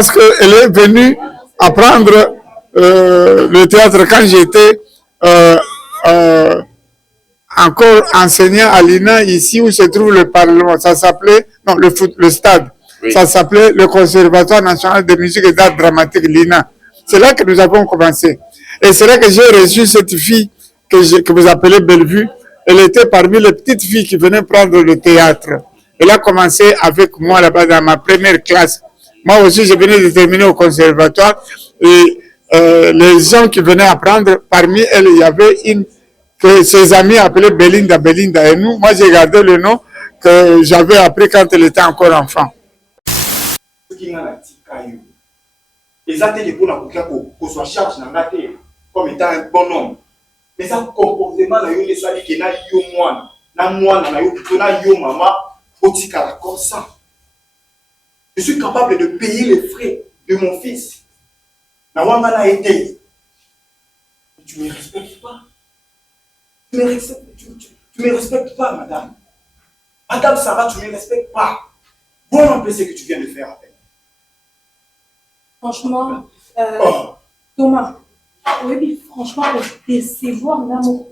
parce qu'elle est venue apprendre le théâtre quand j'étais encore enseignant à l'INA, ici où se trouve le Parlement. Ça s'appelait, non, le stade. Oui. Ça s'appelait le Conservatoire national de musique et d'art dramatique, l'INA. C'est là que nous avons commencé. Et c'est là que j'ai reçu cette fille que vous appelez Bellevue. Elle était parmi les petites filles qui venaient prendre le théâtre. Elle a commencé avec moi là-bas dans ma première classe. Moi aussi, je venais de terminer au conservatoire. Et les gens qui venaient apprendre, parmi elles, il y avait une que ses amis appelaient Belinda, Belinda. Et nous, moi, j'ai gardé le nom que j'avais appris quand elle était encore enfant. Soit charge comme étant un bon homme. Mais ça comportement là yo les sali que na yo moi na yo plutôt na yo maman otika comme ça. Je suis capable de payer les frais de mon fils. Na wanga na aidé. Tu me respectes pas. Tu me respectes pas, madame. Madame Sarah, tu me respectes pas. Voilà un peu ce que tu viens de faire avec. Franchement, Thomas, oui, franchement, décevoir,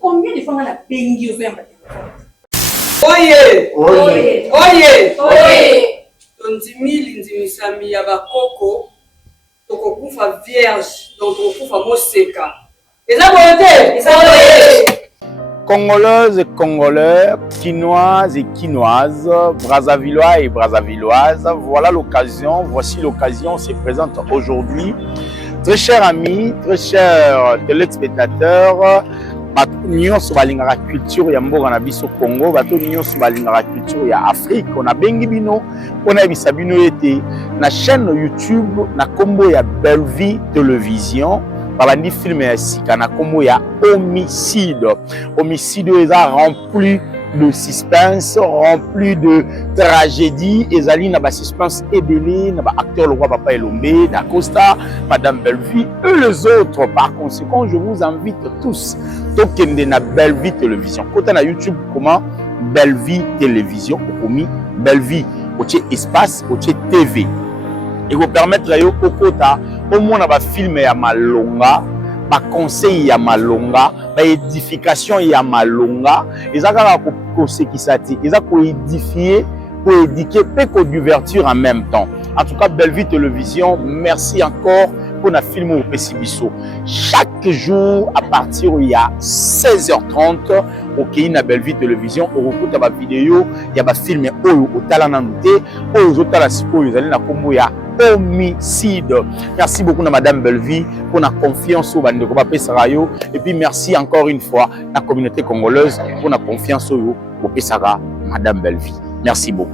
combien de fois on a payé au verre? Oye! Oye! Oye! Oye! Tondimi lindimisami ya bakoko, tokokufa vierge, donc tokokufa moseka. Eza boyote! Eza boyote! Congolaises et Congolais, Quinoises et Quinoises, Brazzavillois et Brazzavilloises, voici l'occasion se présente aujourd'hui. Très chers amis, très chers téléspectateurs, nous sommes dans la culture ya mboka na biso Congo, nous sommes dans la culture ya Afrique, on a bengi bino, on a bisabino été na chaîne YouTube na kombo ya Belle Vie Télévision. Babandi film ya sika na kombo ya Homicide. Homicide est rempli de suspense, rempli de tragédie. Ezali na ba suspense ebele, na ba acteur le roi Papa Elombe, D'Acosta, Madame Bellevue et les autres. Par conséquent, je vous invite tous tokende na Belle Vie Télévision. Côté na YouTube comment Belle Vie Télévision, okomi Belle Vie, otie espace, otie TV. Et vous permettre yo okota au moins ba film ya malonga, ba conseil ya malonga, ba édification ya malonga, ezaka ko sekisati, ezaka ko édifier, pour éduquer, et ko divertir en même temps. En tout cas, Belle Vie Télévision, merci encore pour la film au Pessibiso. Chaque jour à partir il y a 16h30 au Kenya na Belle Vie Télévision, on écoute ma vidéo, il y a ba film au talana noté, aux autres sipo ils allaient na kombo ya Homicide. Merci beaucoup à Madame Bellevue pour la confiance au Bandeko Pesarayo et puis merci encore une fois à la communauté congolaise pour la confiance au Pesara Madame Bellevue. Merci beaucoup.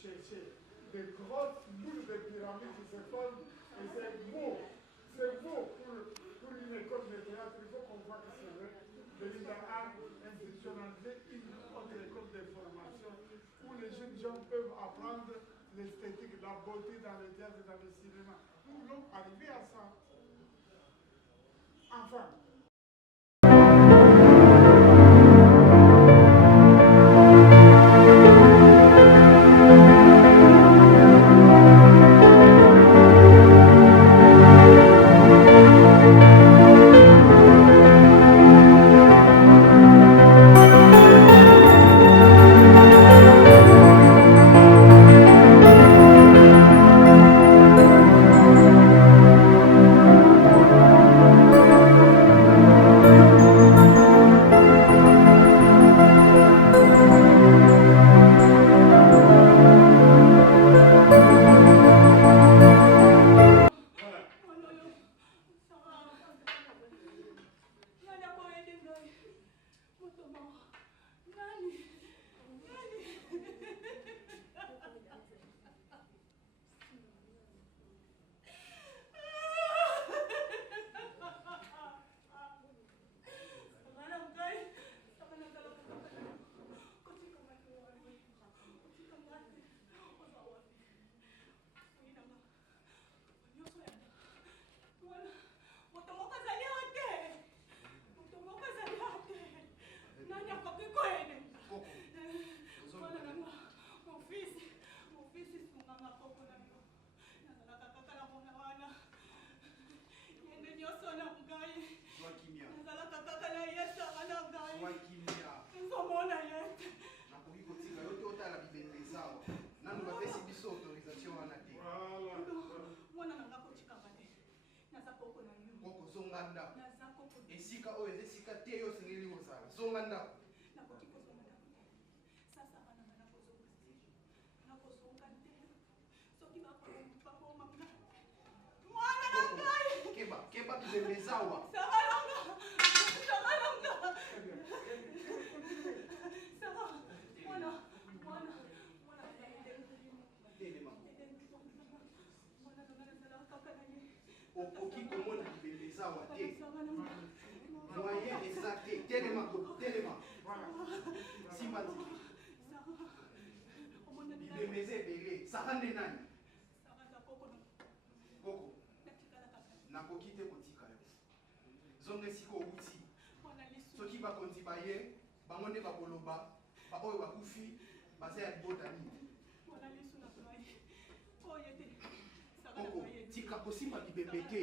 chercher des grosses boules de pyramides qui se forment et c'est beau. C'est beau pour une école de théâtre. Il faut qu'on voit que c'est vrai. De l'INAA institutionnaliser une autre école de formation où les jeunes gens peuvent apprendre l'esthétique, la beauté dans le théâtre et dans le cinéma. Nous voulons arriver à ça. Enfin, esika oyo eza esika te yo osengeli kozala zonga ndako keba bibemezawa okoki komona bibemezawa te moyen eza te telema simba nziki bibemeze ebele saka nde nani koko nakoki te kotika yo zonga esika outi soki bakonzi baye bango nde bakoloba baoyo bakufi baza ya libota nini koko tika kosimba bibembe te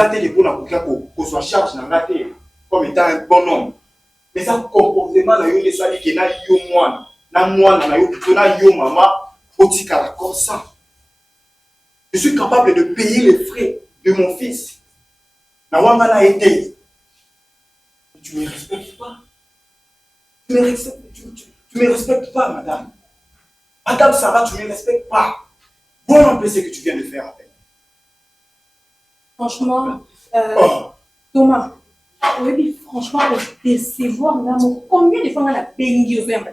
ça te pour na qu'on soit charge na ngate comme étant un bon homme. Mais ça comportement na yo les sali que na yo mwana na yo plutôt na yo maman otika comme ça. Je suis capable de payer les frais de mon fils. Na wanga na été. Tu me respectes pas. Tu me respectes pas, madame. Madame Sarah, tu me respectes pas. Bon un peu ce que tu viens de faire avec. Franchement, Thomas, oui, franchement, décevoir là, combien de fois on a payé au faire?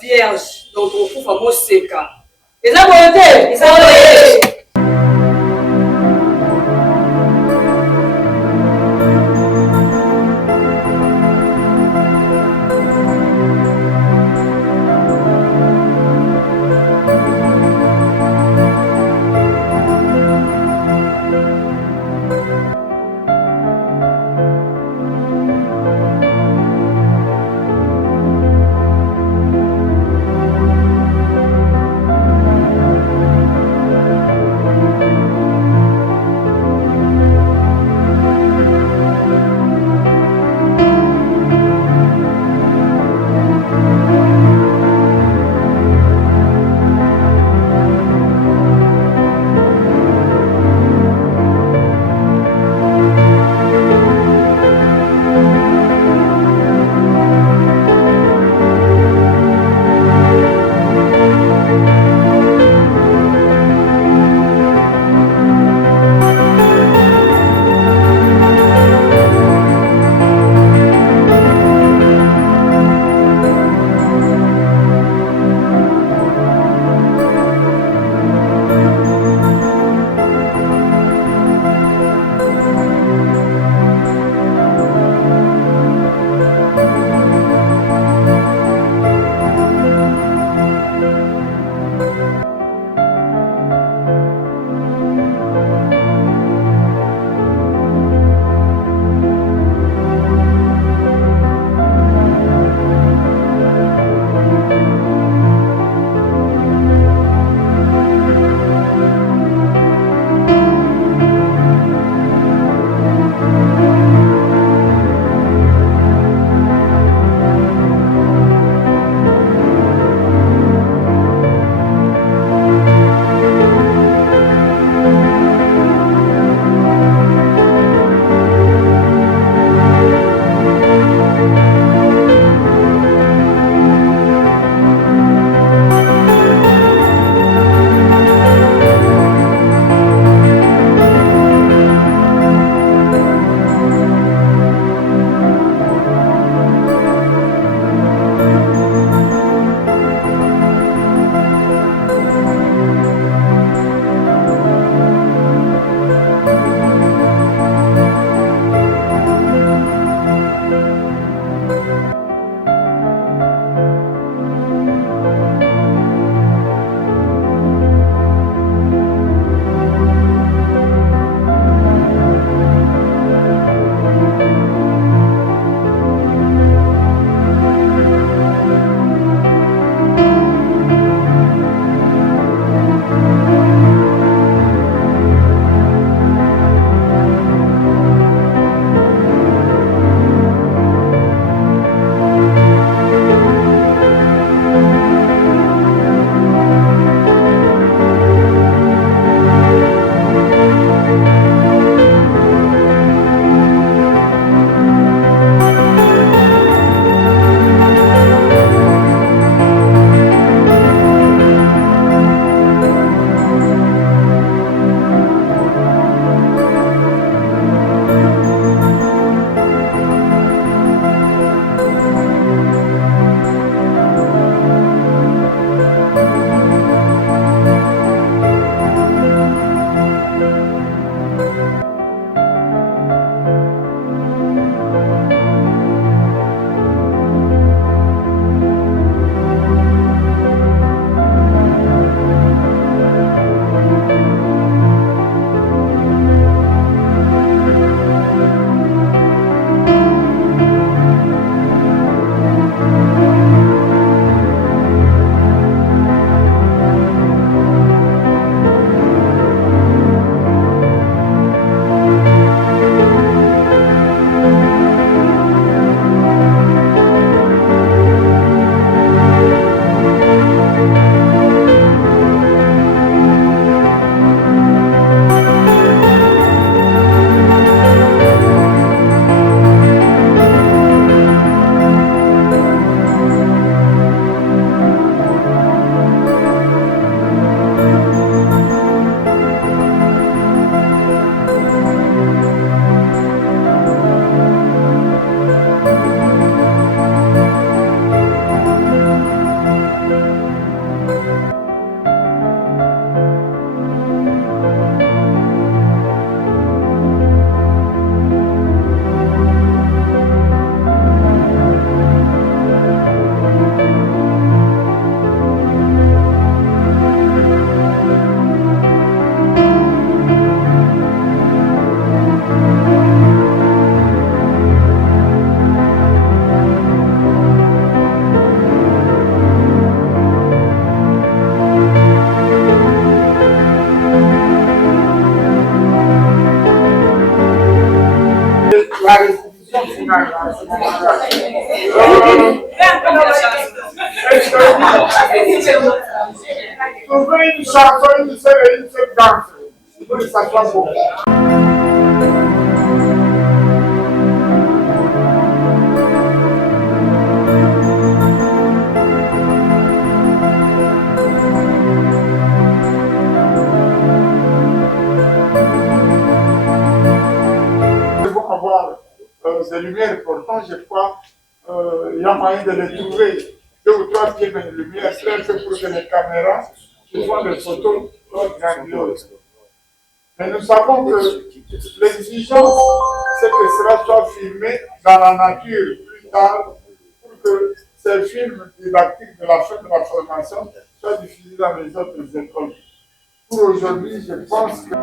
vierge donc tokokufa moseka eza boye te eza boye finale à ce moment-là. Trouvez une chanson, une seule et une seule danse. Pour que ça soit beau. Ces lumières pourtant, je crois, il y a moyen de les trouver. 2 ou 3 pieds de lumière, c'est un peu pour que les caméras qui font des photos soient grandioses. Mais nous savons que l'exigence, c'est que cela soit filmé dans la nature plus tard, pour que ces films didactiques de la fin de la formation soient diffusés dans les autres écoles. Pour aujourd'hui, je pense que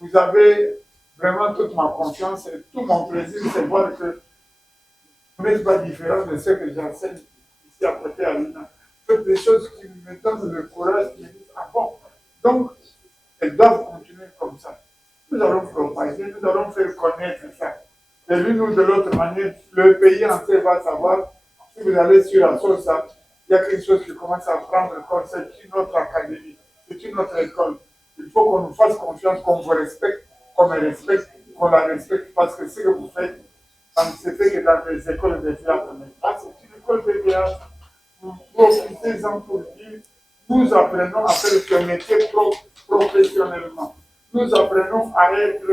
vous avez vraiment toute ma confiance et tout mon plaisir, c'est voir que vous n'êtes pas différent de ce que j'enseigne ici à côté à l'INA. Faites des choses qui me donnent le courage, qui me disent, ah bon, donc elles doivent continuer comme ça. Nous allons propager, nous allons faire connaître ça. De l'une ou de l'autre manière, le pays entier va savoir, si vous allez sur la source, il y a quelque chose qui commence à prendre corps, c'est une autre académie, c'est une autre école. Il faut qu'on nous fasse confiance, qu'on vous respecte, qu'on me respecte, qu'on la respecte, parce que ce que vous faites, ça ne se fait que dans les écoles de théâtre. Mais là, c'est une école de théâtre. Vous profitez-en pour dire, nous apprenons à faire ce métier professionnellement. Nous apprenons à être...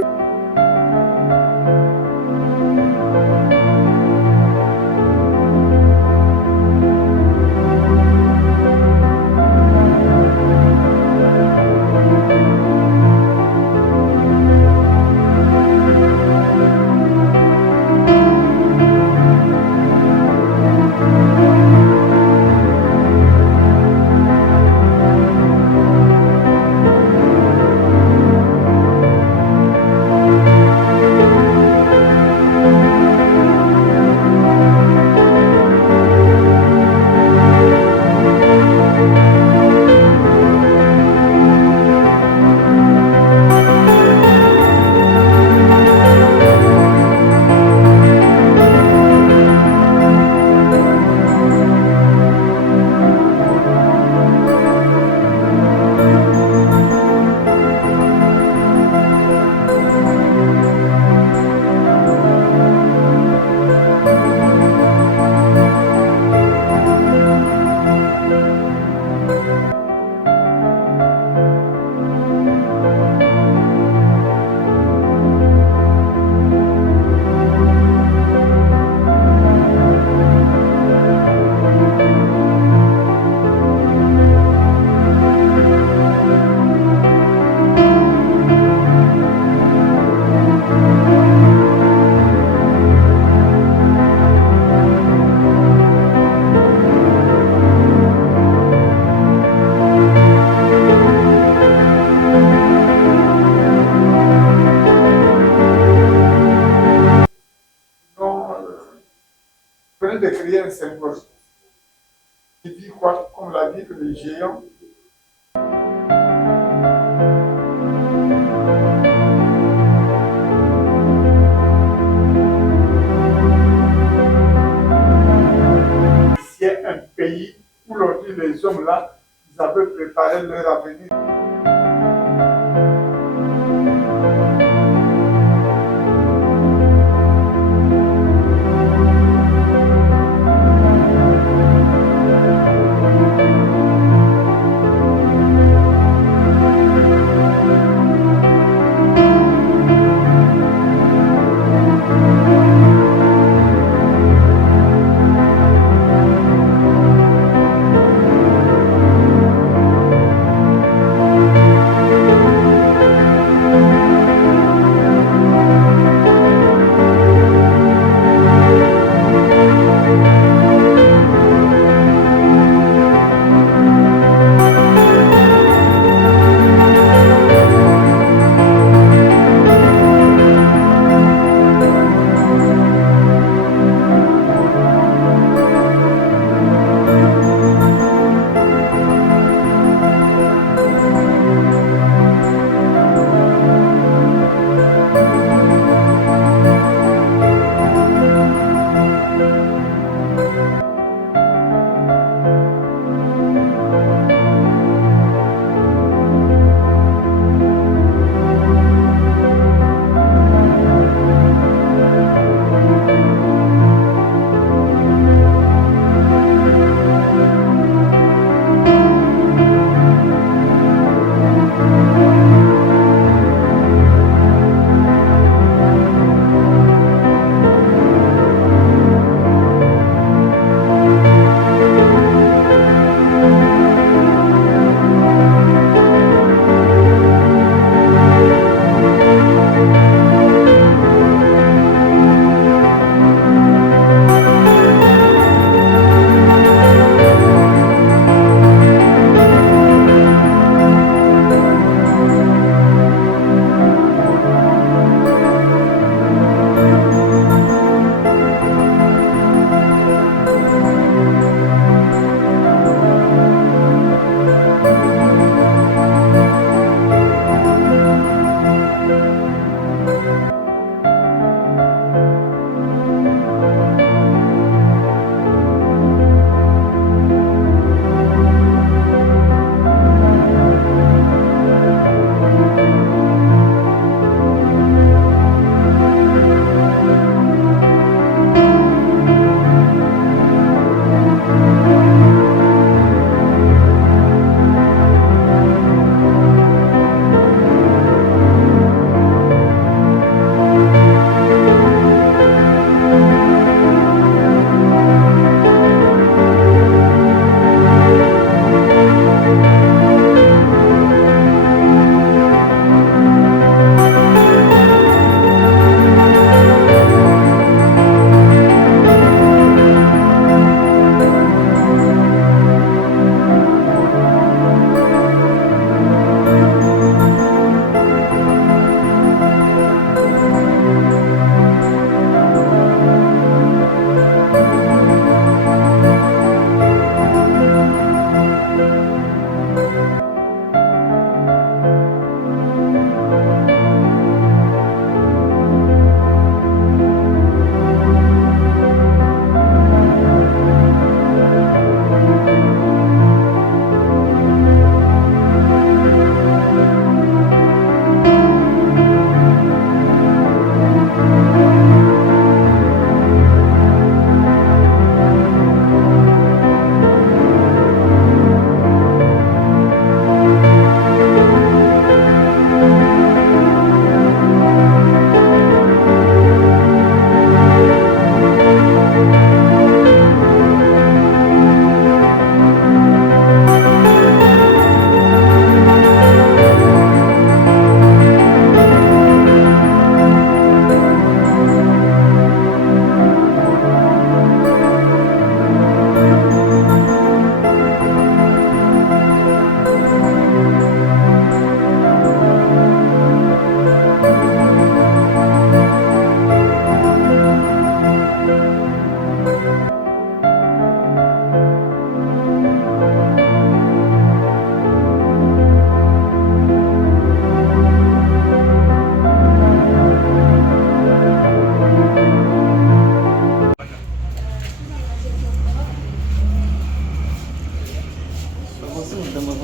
Venez de créer un symbole qui dit quoi? Comme l'a dit le géant. C'est un pays où aujourd'hui les hommes là, ils avaient préparé leur avenir.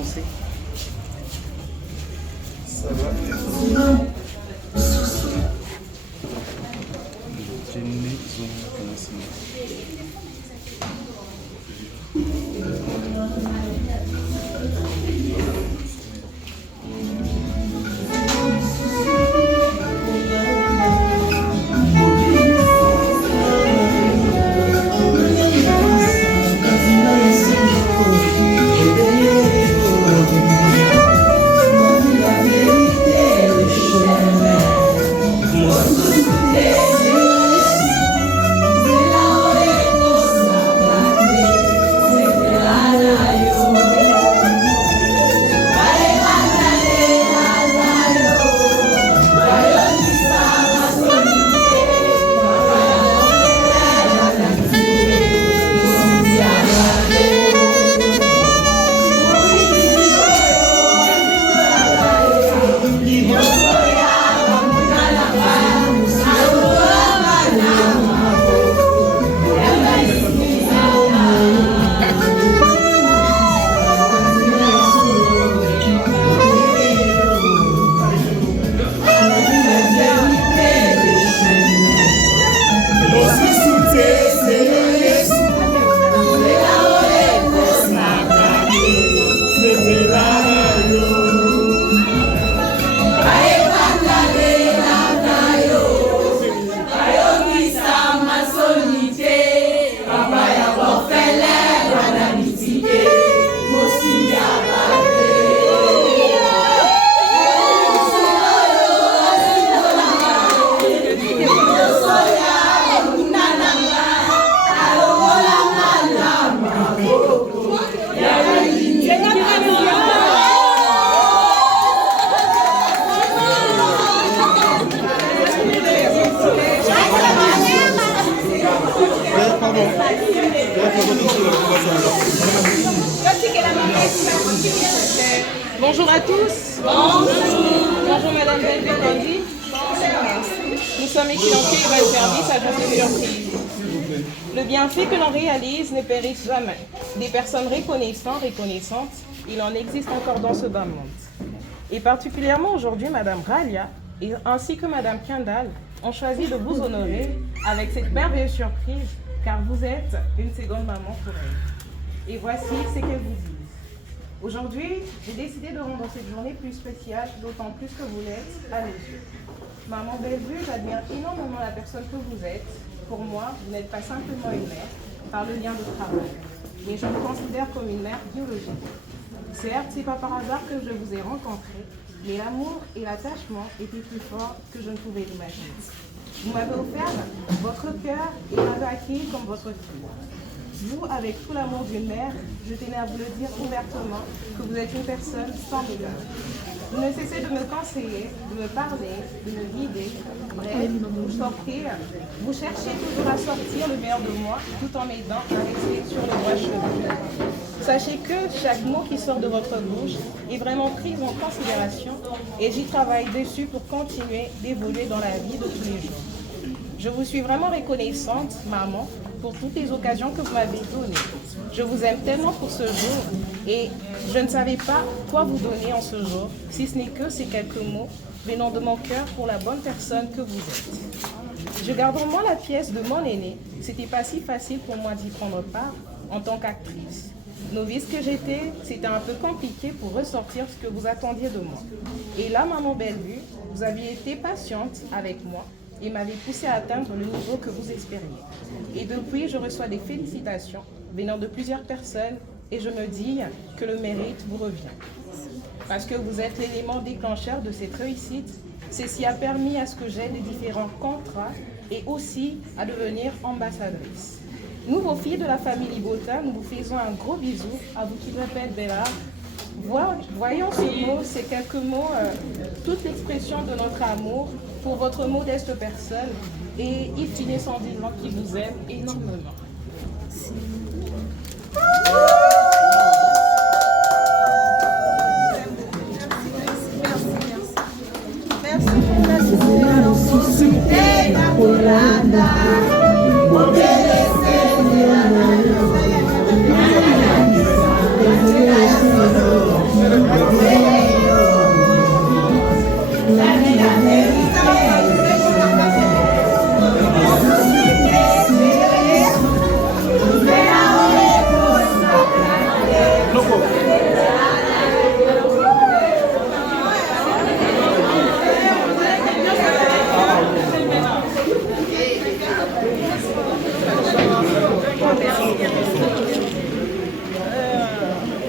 pensez? Ça va. Bonjour à tous. Bonjour Madame Belvé. Nous sommes équilanqués et votre service à votre surprise. Le bienfait que l'on réalise ne périsse jamais. Des personnes reconnaissantes, il en existe encore dans ce bas monde. Et particulièrement aujourd'hui, Madame Ralia ainsi que Madame Kendall ont choisi de vous honorer avec cette merveilleuse surprise car vous êtes une seconde maman pour elles. Et voici ce qu'elles vous disent. Aujourd'hui, j'ai décidé de rendre cette journée plus spéciale, d'autant plus que vous l'êtes à mes yeux. Maman Bellevue, j'admire énormément la personne que vous êtes. Pour moi, vous n'êtes pas simplement une mère par le lien de travail, mais je vous considère comme une mère biologique. Certes, c'est pas par hasard que je vous ai rencontré, mais l'amour et l'attachement étaient plus forts que je ne pouvais l'imaginer. Vous m'avez offert votre cœur et m'avez accueilli comme votre fille. Vous, avec tout l'amour d'une mère, je tenais à vous le dire ouvertement que vous êtes une personne sans douleur. Vous ne cessez de me conseiller, de me parler, de me guider. Bref, je t'en prie, vous cherchez toujours à sortir le meilleur de moi tout en m'aidant à rester sur le droit chemin. Sachez que chaque mot qui sort de votre bouche est vraiment pris en considération et j'y travaille dessus pour continuer d'évoluer dans la vie de tous les jours. Je vous suis vraiment reconnaissante, maman, pour toutes les occasions que vous m'avez données. Je vous aime tellement pour ce jour et je ne savais pas quoi vous donner en ce jour, si ce n'est que ces quelques mots venant de mon cœur pour la bonne personne que vous êtes. Je garde en moi la pièce de mon aîné. C'était pas si facile pour moi d'y prendre part en tant qu'actrice. Novice que j'étais, c'était un peu compliqué pour ressortir ce que vous attendiez de moi. Et là, maman Bellevue, vous aviez été patiente avec moi et m'avait poussé à atteindre le niveau que vous espériez. Et depuis, je reçois des félicitations venant de plusieurs personnes et je me dis que le mérite vous revient. Parce que vous êtes l'élément déclencheur de cette réussite, ceci a permis à ce que j'aie les différents contrats et aussi à devenir ambassadrice. Nous, vos filles de la famille Libota, nous vous faisons un gros bisou à vous qui m'appelle Bella. Voyons ce mot, ces quelques mots, toute l'expression de notre amour pour votre modeste personne et Yves Sandilman qui vous aime énormément. Merci.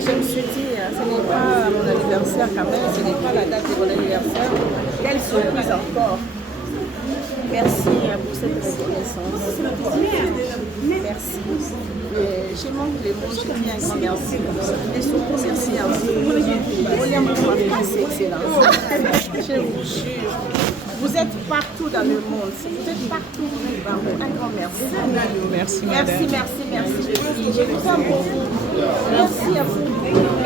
je me suis dit, ce n'est pas mon anniversaire quand même, ce n'est pas la date de mon anniversaire. Quelle surprise encore. Merci pour cette reconnaissance. Merci. Je manque les mots, je dis un grand merci. Et surtout merci à vous. William c'est excellent. Je vous jure. Vous êtes partout dans le monde. Vous êtes partout. Un grand merci. Merci, madame. Merci. Je vous aime pour vous. Merci à vous.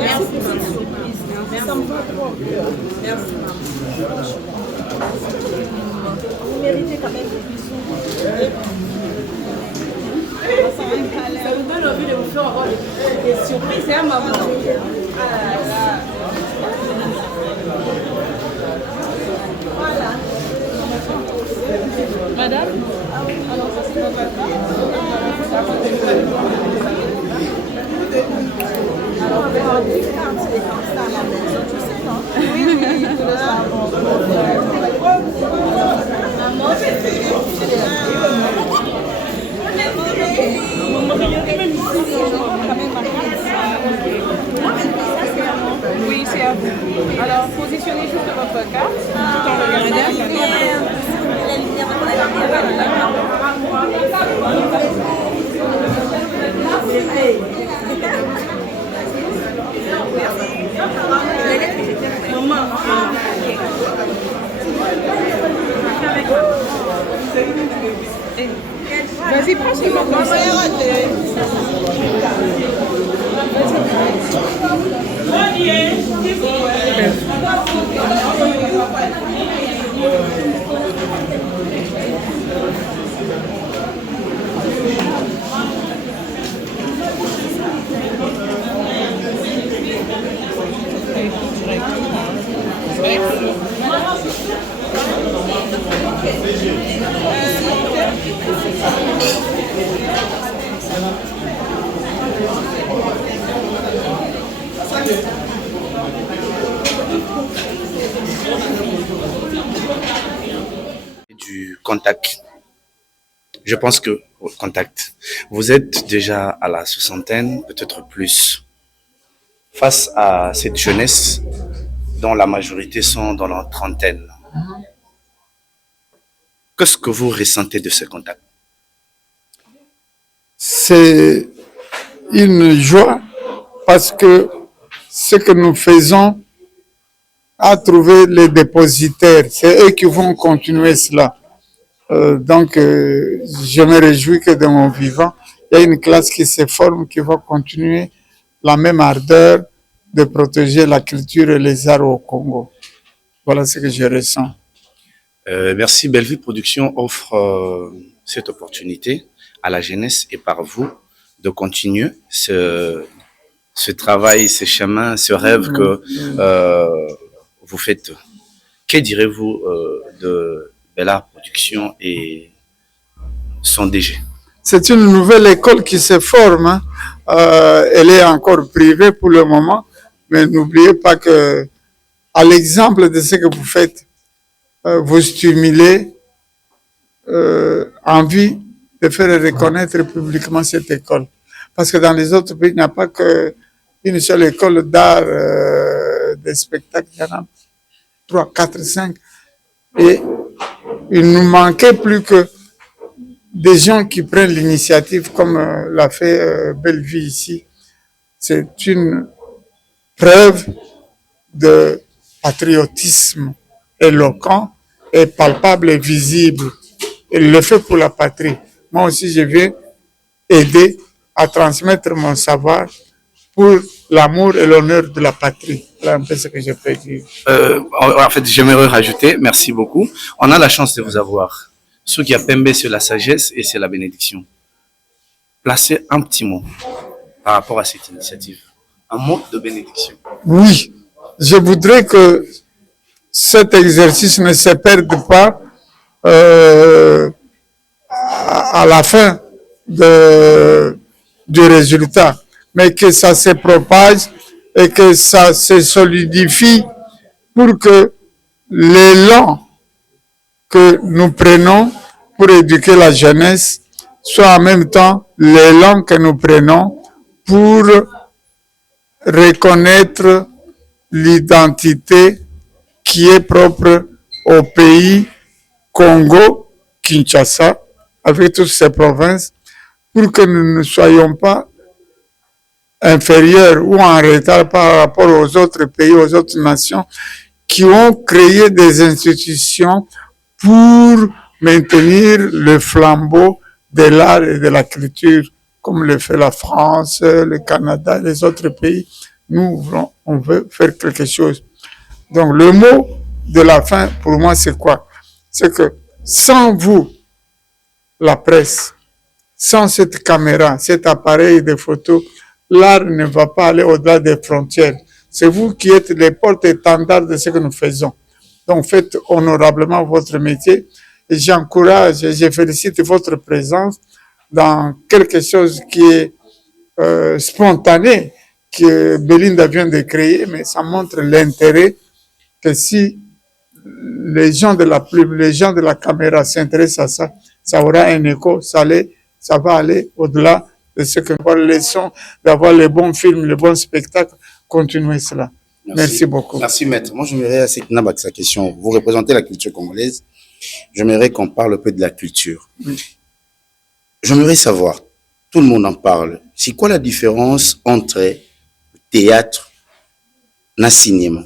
Merci pour cette surprise. Ça me va trop au cœur. Merci, maman. Vous méritez quand même des bisous. Ça vous donne envie de vous faire avoir des surprises, hein, maman? Voilà. Madame? Alors, ça c'est votre papa. Alors, on va avoir des cartes, des comme ça à la maison, tu sais, non? Oui, nous le savons. Maman, Oui, c'est à vous. Alors, positionnez juste votre carte tout en regardant la lumière. Vas-y, prends ce moment. Du contact. Je pense que contact. Vous êtes déjà à la soixantaine, peut-être plus. Face à cette jeunesse dont la majorité sont dans la trentaine, qu'est-ce que vous ressentez de ce contact? C'est une joie parce que ce que nous faisons a trouvé les dépositaires. C'est eux qui vont continuer cela. Donc, je me réjouis que dans mon vivant, il y a une classe qui se forme, qui va continuer la même ardeur de protéger la culture et les arts au Congo. Voilà ce que je ressens. Merci. Bellevue Production offre cette opportunité à la jeunesse et par vous de continuer ce travail, ce chemin, ce rêve que vous faites. Que direz-vous de Bella Production et son DG? C'est une nouvelle école qui se forme. Hein. Elle est encore privée pour le moment, mais n'oubliez pas que, à l'exemple de ce que vous faites, vous stimulez envie de faire reconnaître publiquement cette école. Parce que dans les autres pays, il n'y a pas qu'une seule école d'art, de spectacle. Il y en a 3, 4, 5. Et il nous manquait plus que des gens qui prennent l'initiative comme l'a fait Bellevue ici. C'est une preuve de patriotisme éloquent et palpable et visible. Il le fait pour la patrie. Moi aussi, je viens aider à transmettre mon savoir pour l'amour et l'honneur de la patrie. Voilà un peu ce que je peux dire. En fait, j'aimerais rajouter, merci beaucoup. On a la chance de vous avoir. Ce qui a Pembe, c'est la sagesse et c'est la bénédiction. Placez un petit mot par rapport à cette initiative. Un mot de bénédiction. Oui, je voudrais que cet exercice ne se perde pas à la fin du résultat, mais que ça se propage et que ça se solidifie pour que l'élan que nous prenons pour éduquer la jeunesse soit en même temps l'élan que nous prenons pour reconnaître l'identité qui est propre au pays Congo, Kinshasa, avec toutes ses provinces, pour que nous ne soyons pas inférieurs ou en retard par rapport aux autres pays, aux autres nations qui ont créé des institutions pour maintenir le flambeau de l'art et de la culture, comme le fait la France, le Canada, les autres pays. Nous, on veut faire quelque chose. Donc, le mot de la fin, pour moi, c'est quoi? C'est que sans vous, la presse, sans cette caméra, cet appareil de photo, l'art ne va pas aller au-delà des frontières. C'est vous qui êtes les porte-étendards de ce que nous faisons. Donc, faites honorablement votre métier. Et j'encourage et je félicite votre présence dans quelque chose qui est spontané, que Belinda vient de créer, mais ça montre l'intérêt que si les gens de la plume, les gens de la caméra s'intéressent à ça, ça aura un écho, ça va aller au-delà de ce que nous laissons, d'avoir les bons films, les bons spectacles, continuer cela. Merci beaucoup. Merci, maître. Moi, j'aimerais à sa question. Vous représentez la culture congolaise. J'aimerais qu'on parle un peu de la culture. Oui. J'aimerais savoir, tout le monde en parle, c'est quoi la différence entre théâtre et cinéma?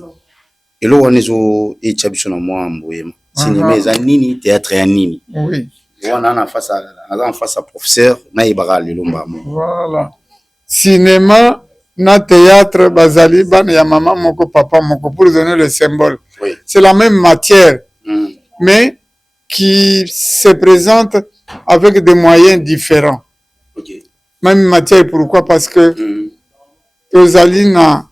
Et là, on est au cinéma, c'est nini, théâtre et nini. Oui. On a en face à professeur, Naïbara Lelomba. Voilà. Cinéma, na théâtre, bazali, ban ya maman, moko papa, moko, pour donner le symbole. Oui. C'est la même matière, mais qui se présente avec des moyens différents. Okay. Même matière, pourquoi? Parce que Rosalina,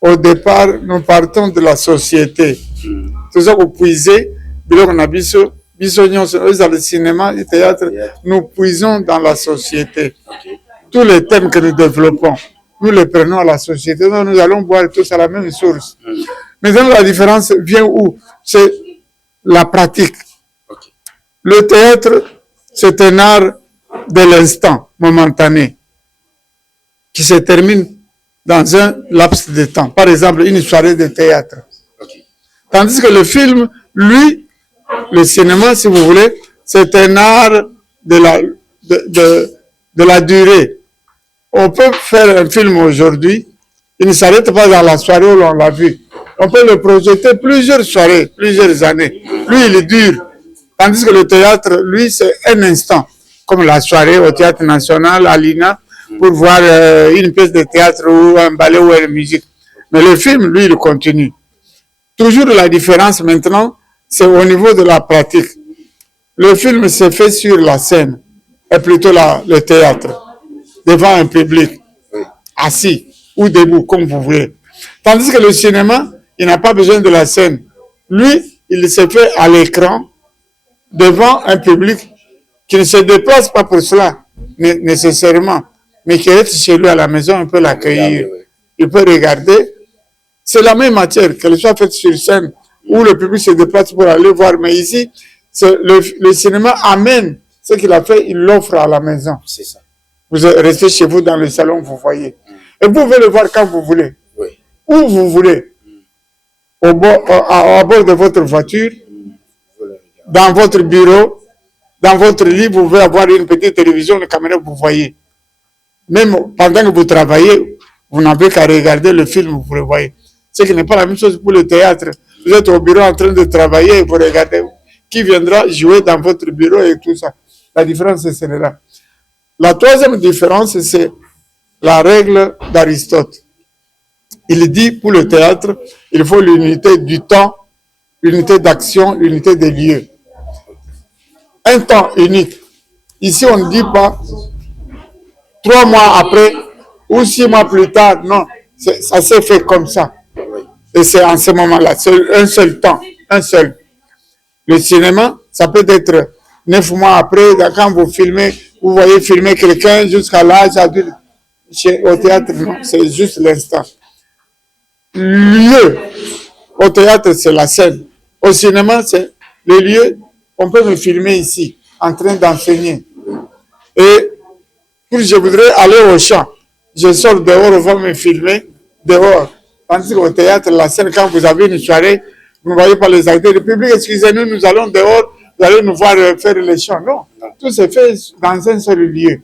au départ, nous partons de la société. Tout ça, vous puisez, le cinéma, le théâtre, nous puisons dans la société. Okay. Tous les thèmes que nous développons, nous les prenons à la société. Donc, nous allons boire tous à la même source. Maintenant, la différence vient où? C'est la pratique. Okay. Le théâtre, c'est un art de l'instant, momentané, qui se termine dans un laps de temps. Par exemple, une soirée de théâtre. Okay. Tandis que le film, lui, le cinéma, si vous voulez, c'est un art de la durée. On peut faire un film aujourd'hui, il ne s'arrête pas dans la soirée où l'on l'a vu. On peut le projeter plusieurs soirées, plusieurs années. Lui, il est dur. Tandis que le théâtre, lui, c'est un instant. Comme la soirée au Théâtre National, à l'INA, pour voir une pièce de théâtre ou un ballet ou une musique. Mais le film, lui, il continue. Toujours la différence maintenant, c'est au niveau de la pratique. Le film se fait sur la scène, et plutôt le théâtre, devant un public, assis ou debout, comme vous voulez. Tandis que le cinéma, il n'a pas besoin de la scène. Lui, il se fait à l'écran, devant un public qui ne se déplace pas pour cela, nécessairement, mais qui est chez lui à la maison, on peut l'accueillir. Il peut regarder. C'est la même matière, qu'elle soit faite sur scène, où le public se déplace pour aller voir. Mais ici, le cinéma amène ce qu'il a fait, il l'offre à la maison. C'est ça. Vous restez chez vous dans le salon, vous voyez. Et vous pouvez le voir quand vous voulez. Oui. Où vous voulez. À bord de votre voiture, dans votre bureau, dans votre lit, vous pouvez avoir une petite télévision, une caméra, vous voyez. Même pendant que vous travaillez, vous n'avez qu'à regarder le film, vous le voyez. Ce qui n'est pas la même chose pour le théâtre. Vous êtes au bureau en train de travailler et vous regardez qui viendra jouer dans votre bureau et tout ça. La différence, c'est celle-là. La troisième différence, c'est la règle d'Aristote. Il dit, pour le théâtre, il faut l'unité du temps, l'unité d'action, l'unité des lieux. Un temps unique. Ici, on ne dit pas 3 mois après ou 6 mois plus tard. Non, ça s'est fait comme ça. Et c'est en ce moment-là. C'est un seul temps, un seul. Le cinéma, ça peut être 9 mois après, quand vous filmez, vous voyez filmer quelqu'un jusqu'à l'âge adulte. Au théâtre, non, c'est juste l'instant. Lieu. Au théâtre, c'est la scène. Au cinéma, c'est le lieu. On peut me filmer ici, en train d'enseigner. Et pour je voudrais aller au champ. Je sors dehors, on va me filmer dehors. Tandis qu'au théâtre, la scène, quand vous avez une soirée, vous ne voyez pas les acteurs du public, excusez-nous, nous allons dehors, vous allez nous voir faire les chants. Non, tout se fait dans un seul lieu.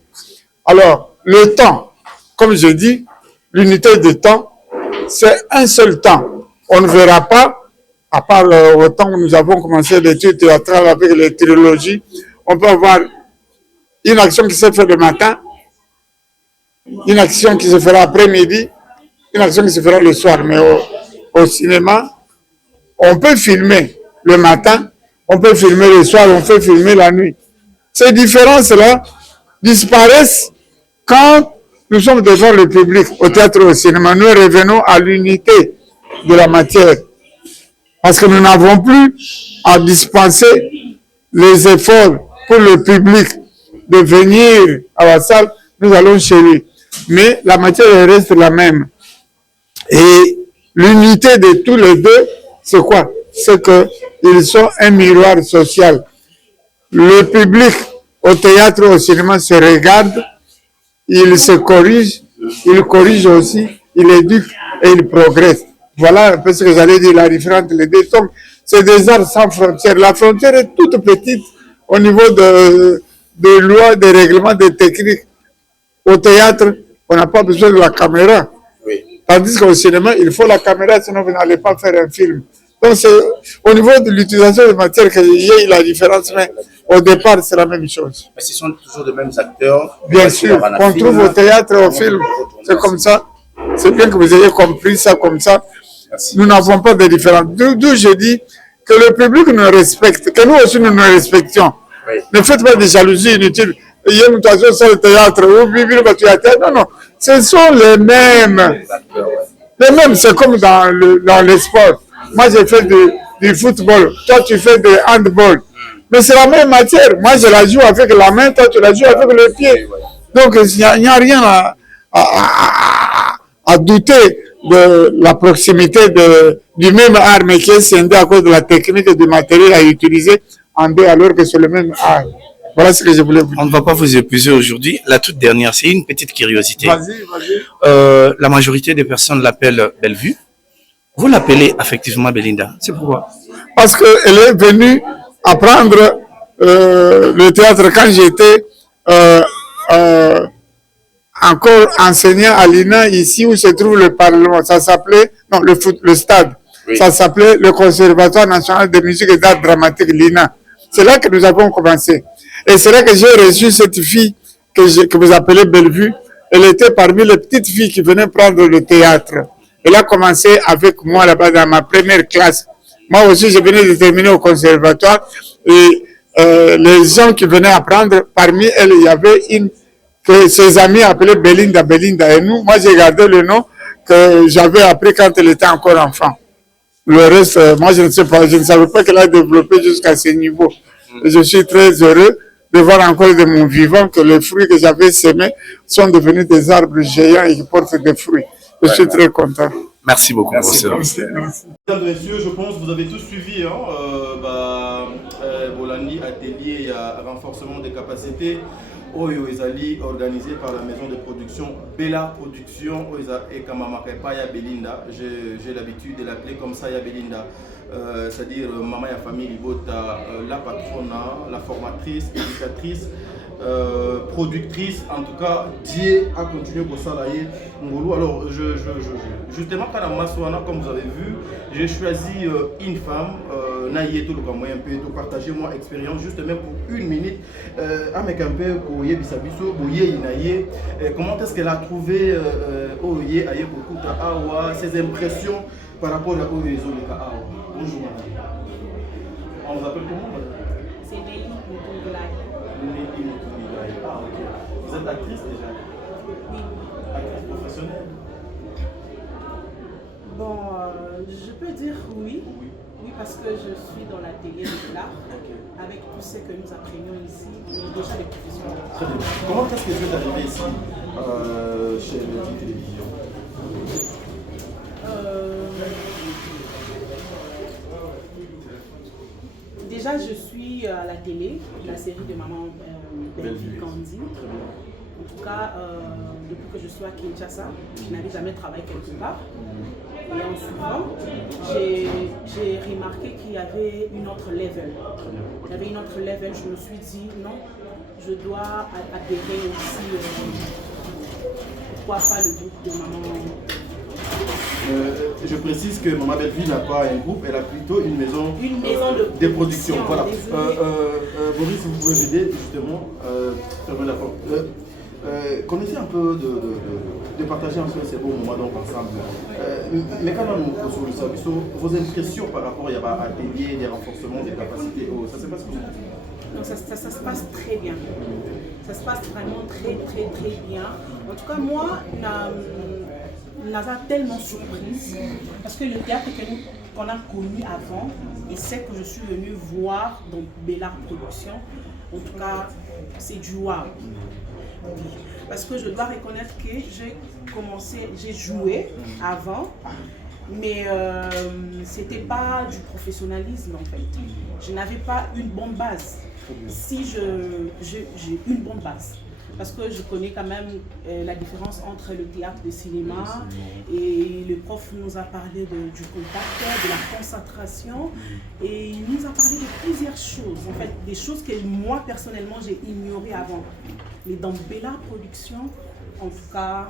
Alors, le temps, comme je dis, l'unité de temps, c'est un seul temps. On ne verra pas, à part au temps où nous avons commencé l'étude théâtrale avec les trilogies, on peut avoir une action qui se fait le matin, une action qui se fera après-midi, une action qui se fera le soir. Mais au cinéma, on peut filmer le matin, on peut filmer le soir, on peut filmer la nuit. Ces différences-là disparaissent quand nous sommes devant le public, au théâtre, au cinéma. Nous revenons à l'unité de la matière. Parce que nous n'avons plus à dispenser les efforts pour le public de venir à la salle, nous allons chez lui. Mais la matière reste la même. Et l'unité de tous les deux, c'est quoi? C'est qu'ils sont un miroir social. Le public au théâtre, au cinéma se regarde, il se corrige, il corrige aussi, il éduque et il progresse. Voilà un peu ce que j'allais dire, la différence entre les deux. Donc, c'est des arts sans frontières. La frontière est toute petite au niveau de lois, des règlements, des techniques. Au théâtre, on n'a pas besoin de la caméra. Oui. Tandis qu'au cinéma, il faut la caméra, sinon vous n'allez pas faire un film. Donc, c'est au niveau de l'utilisation de matière qu'il y a la différence, mais au départ, c'est la même chose. Mais ce sont toujours les mêmes acteurs. Bien sûr, qu'on trouve au théâtre, au film, c'est comme ça. C'est bien que vous ayez compris ça comme ça. Merci. Nous n'avons pas de différence. D'où je dis que le public nous respecte, que nous aussi nous nous respections. Oui. Ne faites pas des jalousies inutiles. Il y a une mutation sur le théâtre, ou vivre au théâtre. Non, non. Ce sont les mêmes. Les mêmes, c'est comme dans les sports. Moi, j'ai fait du football. Toi, tu fais du handball. Mais c'est la même matière. Moi, je la joue avec la main. Toi, tu la joues avec le pied. Donc, il n'y a rien à douter de la proximité du même art, mais qui est scindé à cause de la technique et du matériel à utiliser en deux, alors que c'est le même art. Voilà ce que je voulais vous dire. On ne va pas vous épuiser aujourd'hui. La toute dernière, c'est une petite curiosité. Vas-y. La majorité des personnes l'appellent Bellevue. Vous l'appelez affectivement Belinda. C'est pourquoi? Parce qu'elle est venue apprendre le théâtre quand j'étais encore enseignant à l'INA, ici où se trouve le Parlement. Ça s'appelait, non, le stade. Oui. Ça s'appelait le Conservatoire national de musique et d'art dramatique, l'INA. C'est là que nous avons commencé. Et c'est là que j'ai reçu cette fille que vous appelez Bellevue. Elle était parmi les petites filles qui venaient prendre le théâtre. Elle a commencé avec moi là-bas dans ma première classe. Moi aussi, je venais de terminer au conservatoire. Et les gens qui venaient apprendre, parmi elles, il y avait une que ses amis appelaient Belinda, Belinda. Et nous, moi, j'ai gardé le nom que j'avais appris quand elle était encore enfant. Le reste, moi, je ne sais pas. Je ne savais pas qu'elle a développé jusqu'à ce niveau. Et je suis très heureux de voir encore de mon vivant que les fruits que j'avais semés sont devenus des arbres géants et qui portent des fruits. Je suis très content. Merci beaucoup. Merci. Mesdames et messieurs, je pense que vous avez tous suivi Bolandi Atelier à renforcement des capacités. Oyo Ezali organisé par la maison de production Bella Production et Kamamakepaya Belinda. J'ai l'habitude de l'appeler comme ça, ya Belinda. C'est-à-dire maman et famille Libota, la patronne, la formatrice, éducatrice, productrice, en tout cas, Dieu a continué pour ça. Alors, justement, quand la Masouana, comme vous avez vu, j'ai choisi une femme, Naïe, tout le moyen peu, de partager mon expérience, juste même pour une minute, avec un peu pour Yebisabiso, pour Naïe, comment est-ce qu'elle a trouvé Oye, Aye, Kokuta, Awa, ses impressions par rapport à Oye, Zolika, Awa. Bonjour, madame. On vous appelle comment, madame? C'est Nelly Moutoulaye. Nelly Moutoulaye. Ah, ok. Vous êtes actrice déjà? Oui. Actrice professionnelle? Bon, je peux dire oui. Oui, parce que je suis dans l'atelier de l'art. Okay. Avec tout ce que nous apprenions ici, et déjà les professionnels. Très bien. Comment est-ce que vous êtes arrivé ici, chez la télévision? Déjà, je suis à la télé, la série de Maman Bellevue Candy. En tout cas, depuis que je suis à Kinshasa, je n'avais jamais travaillé quelque part. Et en souvent, j'ai remarqué qu'il y avait une autre level. Il y avait une autre level, je me suis dit non, je dois adhérer aussi, pourquoi pas le groupe de maman. Je précise que Maman Belleville n'a pas un groupe, elle a plutôt une maison de production. Voilà. Boris, vous pouvez m'aider justement, fermer la porte. Connaissez un peu de partager un peu ces beaux moments donc ensemble. Mais quand on sur le service, vos impressions par rapport à atelier, des renforcements des capacités, ça se passe comment? Donc ça se passe très bien. Ça se passe vraiment très bien. En tout cas, moi, n'a pas tellement surprise parce que le théâtre qu'on a connu avant et celle que je suis venue voir dans Bellard Production, en tout cas, c'est du wow. Parce que je dois reconnaître que j'ai joué avant, mais c'était pas du professionnalisme en fait. Je n'avais pas une bonne base. Si j'ai une bonne base. Parce que je connais quand même la différence entre le théâtre et le cinéma. Et le prof nous a parlé du contact, de la concentration. Et il nous a parlé de plusieurs choses. En fait, des choses que moi, personnellement, j'ai ignorées avant. Mais dans Bellard Production, en tout cas,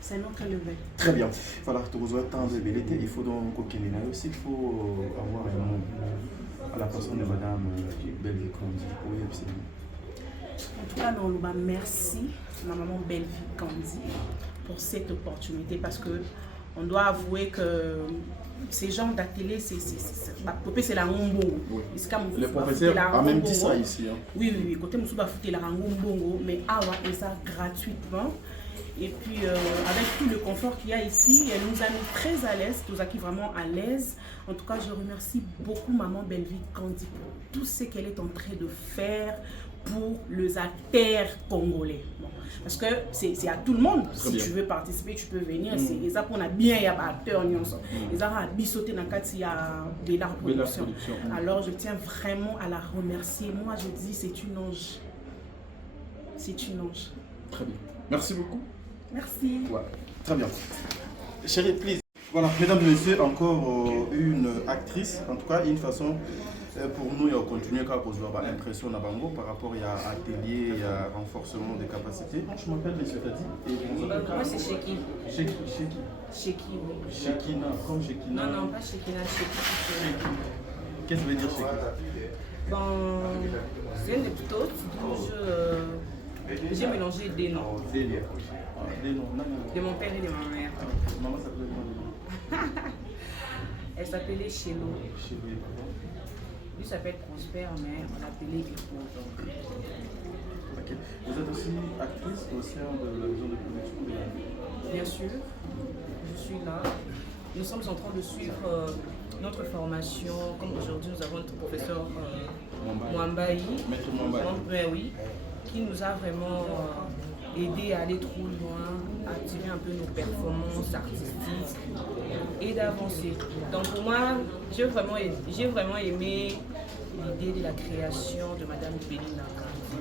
c'est notre level. Très bien. Voilà, tu reçois tant de belleté. Il faut donc au Kenya aussi, il faut avoir un nom à la personne de Madame Belleville Kandi. Oui, absolument. En tout cas, merci ma maman Belleville Kandi pour cette opportunité parce que on doit avouer que ces genres d'ateliers, c'est la Ngombongo. Les professeurs ont même dit ça ici. Hein. Oui, côté Moussouba Fouté la Ngombongo, mais awa et ça gratuitement. Et puis avec tout le confort qu'il y a ici, elle nous a mis très à l'aise, tous qui vraiment à l'aise. En tout cas, je remercie beaucoup maman Belleville Kandi pour tout ce qu'elle est en train de faire pour les acteurs congolais. Bon. Parce que c'est à tout le monde. Si tu veux participer, tu peux venir. C'est ça qu'on a bien, il y a des acteurs. Ils ont bisauté dans le cadre de Bellard Production. Alors, je tiens vraiment à la remercier. Moi, je dis, c'est une ange. C'est une ange. Très bien. Merci beaucoup. Merci. Ouais. Très bien. Chérie, please. Voilà, mesdames et messieurs, encore une actrice, en tout cas, une façon pour nous de continuer à poser l'impression par rapport à atelier, à renforcement des capacités. Je m'appelle M. Tati. Moi, c'est Sheki. Sheki. Sheki, oui. Shekina, comme Shekina. Non, pas Shekina, Sheki. Qu'est-ce que veut dire Sheki? Bon, c'est une des toutes. J'ai mélangé des noms. Des noms. De mon père et de ma mère. Maman s'appelait comment? Elle s'appelait Chélo. Lui s'appelle Prosper, mais on l'appelait Epo. Ok. Vous êtes aussi actrice au sein de la maison de production? Bien sûr, je suis là. Nous sommes en train de suivre notre formation. Comme aujourd'hui, nous avons notre professeur Mwambaï. Maître Mwambaï. Oui, qui nous a vraiment aidé à aller trop loin, à tirer un peu nos performances artistiques et d'avancer. Donc pour moi, j'ai vraiment aimé l'idée de la création de Madame Belinda Kandi.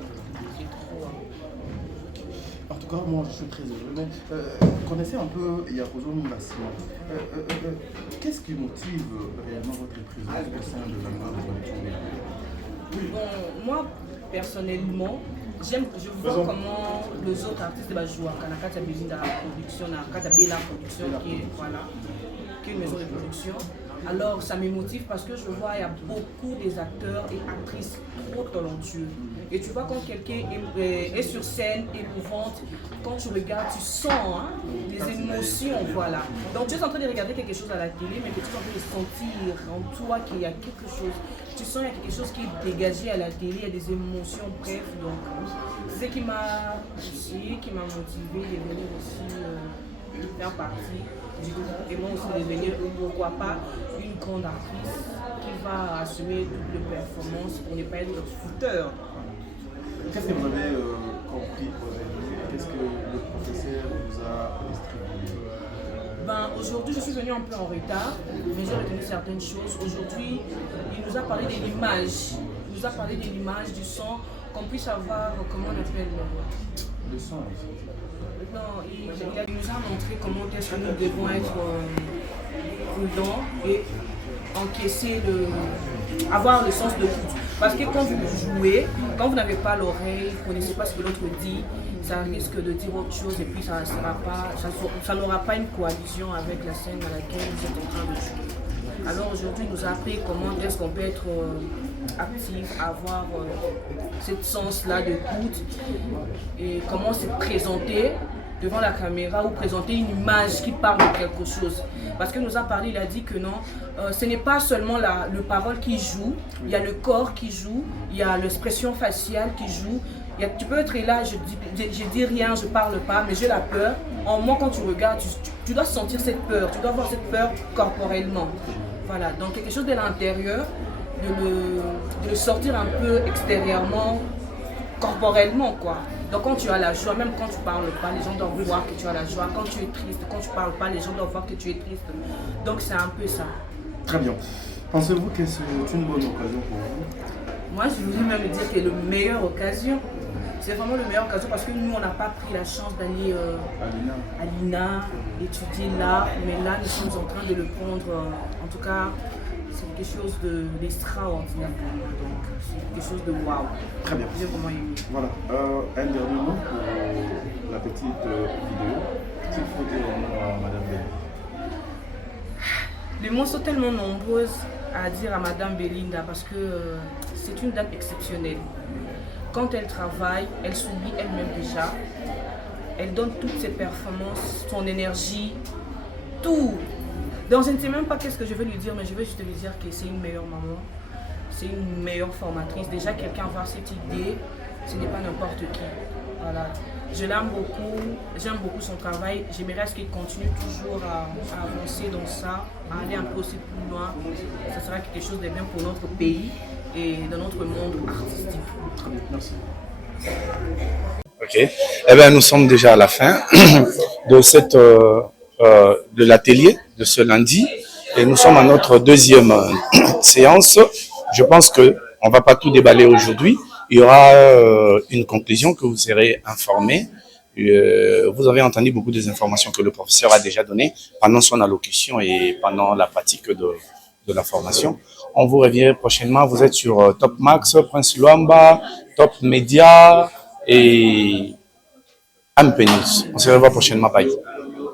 C'est trop. En tout cas, moi je suis très heureux. Mais connaissez un peu Yakozo Mbassima. Qu'est-ce qui motive réellement votre présence au sein de la maison de production? Bon, moi personnellement, je vois comment les autres artistes jouent à Kanakata Belinda Production, à Kanakata Bellard Production, qui est une maison de production. Alors ça me motive parce que je vois il y a beaucoup des acteurs et actrices trop talentueux. Et tu vois quand quelqu'un est sur scène, émouvante, quand tu regardes, tu sens les émotions, voilà. Donc tu es en train de regarder quelque chose à la télé, mais que tu es en train de sentir en toi qu'il y a quelque chose. Tu sens qu'il y a quelque chose qui est dégagé à la télé, il y a des émotions, bref. Donc c'est ce qui m'a motivé de venir aussi faire partie du groupe et moi aussi de devenir, pourquoi pas, une grande artiste qui va assumer toutes les performances pour ne pas être notre footeur. Qu'est-ce que vous avez compris? Qu'est-ce que le professeur vous a distribué? Aujourd'hui, je suis venue un peu en retard, mais j'ai retenu certaines choses. Aujourd'hui, il nous a parlé de l'image. Il nous a parlé de l'image, du son. qu'on puisse avoir, comment on appelle, Le son. non, il nous a montré comment est-ce que nous devons être prudents et encaisser avoir le sens de l'écoute. Parce que quand vous jouez, quand vous n'avez pas l'oreille, vous ne connaissez pas ce que l'autre dit, ça risque de dire autre chose et puis ça n'aura pas une coalition avec la scène dans laquelle vous êtes en train de jouer. Alors aujourd'hui, il nous a appris comment est-ce qu'on peut être actif, avoir ce sens-là d'écoute et comment se présenter devant la caméra ou présenter une image qui parle de quelque chose. Parce que nous a parlé, il a dit que non, ce n'est pas seulement le parole qui joue, il y a le corps qui joue, il y a l'expression faciale qui joue. Tu peux être là, je dis rien, je parle pas, mais j'ai la peur. En moi, quand tu regardes, tu dois sentir cette peur, tu dois avoir cette peur corporellement. Voilà, donc quelque chose de l'intérieur, de le sortir un peu extérieurement, corporellement, quoi. Donc quand tu as la joie, même quand tu ne parles pas, les gens doivent voir que tu as la joie. Quand tu es triste, quand tu ne parles pas, les gens doivent voir que tu es triste. Donc c'est un peu ça. Très bien. Pensez-vous que c'est une bonne occasion pour vous? Moi, je voudrais même dire que c'est la meilleure occasion. C'est vraiment la meilleure occasion parce que nous, on n'a pas pris la chance d'aller à l'INA, étudier l'art. Mais là, nous sommes en train de le prendre. En tout cas, c'est quelque chose d'extraordinaire. Donc, c'est quelque chose de waouh. Très bien. J'ai vraiment aimé. Voilà. Un dernier mot pour la petite vidéo. S'il faut dire un mot à Madame Belinda. Les mots sont tellement nombreux à dire à Madame Belinda parce que c'est une dame exceptionnelle. Quand elle travaille, elle s'oublie elle-même déjà. Elle donne toutes ses performances, son énergie, tout. Donc je ne sais même pas qu'est-ce que je vais lui dire, mais je vais juste lui dire que c'est une meilleure maman, c'est une meilleure formatrice. Déjà, quelqu'un avoir cette idée, ce n'est pas n'importe qui. Voilà. Je l'aime beaucoup, j'aime beaucoup son travail. J'aimerais qu'il continue toujours à avancer dans ça, à aller un peu aussi plus loin. Ça sera quelque chose de bien pour notre pays et dans notre monde artistique. Très bien, merci. Ok. Eh bien, nous sommes déjà à la fin de l'atelier de ce lundi et nous sommes à notre deuxième séance. Je pense que on va pas tout déballer aujourd'hui. Il y aura une conclusion que vous serez informés. Vous avez entendu beaucoup des informations que le professeur a déjà données pendant son allocution et pendant la pratique de la formation. On vous revient prochainement. Vous êtes sur Top Max, Prince Luamba, Top Media et Ampenis. On se revoit prochainement. Bye.